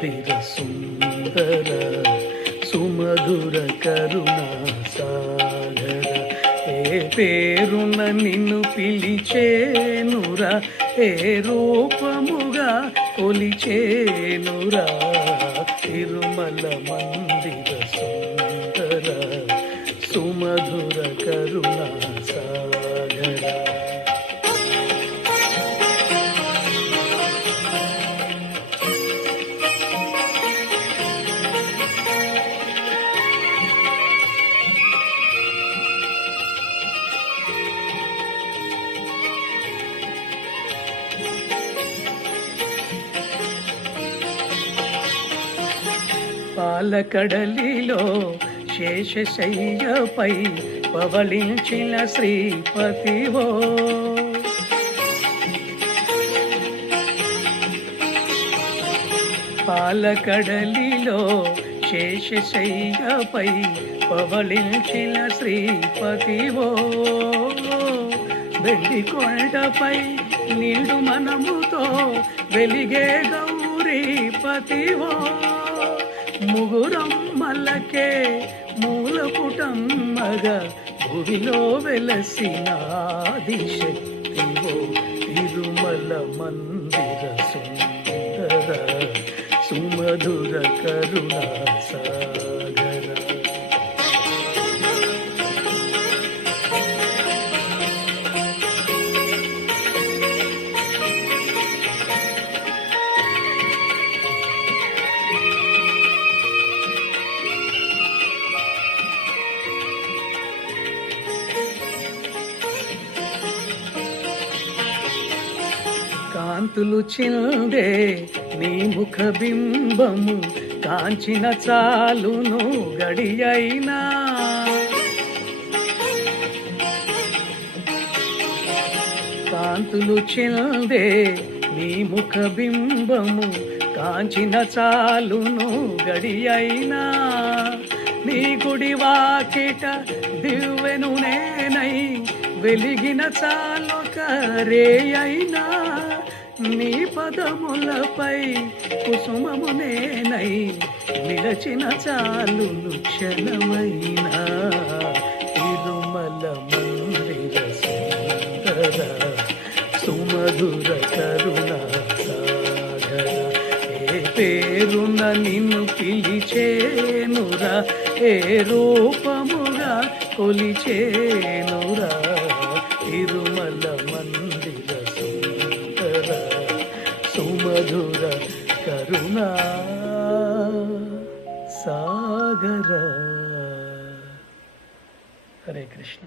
మందిర సుందర సుమధుర కరుణా సాగర ఏ పేరున నిన్ను పిలిచేనురా ఏ రూపముగా కొలిచేనురా తిరుమల మందిర సుందర సుమధుర కరుణా సాగర. పాలకడలిలో శేషశయ్యపై పవళించిన శ్రీపతివో పాలకడలిలో శేషశయ్యపై పవళించిన శ్రీపతివో వెండి కొండపై నిండు మనముతో వెలిగే గౌరీపతివో ముగురమ్మలకే మూలపుటమ్మగా భువిలో వెలసిన ఆదిశక్తివో తిరుమల మందిర సుందర సుమధుర కరుణా సాగర. కాంతులు చిందే నీ ముఖ బింబము కాంచిన చాలును గడియైనా కాంతులు చిందే నీ ముఖ బింబము కాంచిన చాలును గడియైనా నీ గుడి వాకిట దివ్వెను నేనై వెలిగిన చాలొక రేయైనా నీ పదములపై కుసుమము నేనై నిలచిన చాలును క్షణమైనా తిరుమల మందిర సుందర సుమధుర కరుణా సాగర ఏ పేరున నిన్ను పిలిచేనురా ఏ రూపముగా కొలిచేనురా తిరుమల మందిర సుందర సుమధుర కరుణా సాగర. హరే కృష్ణ.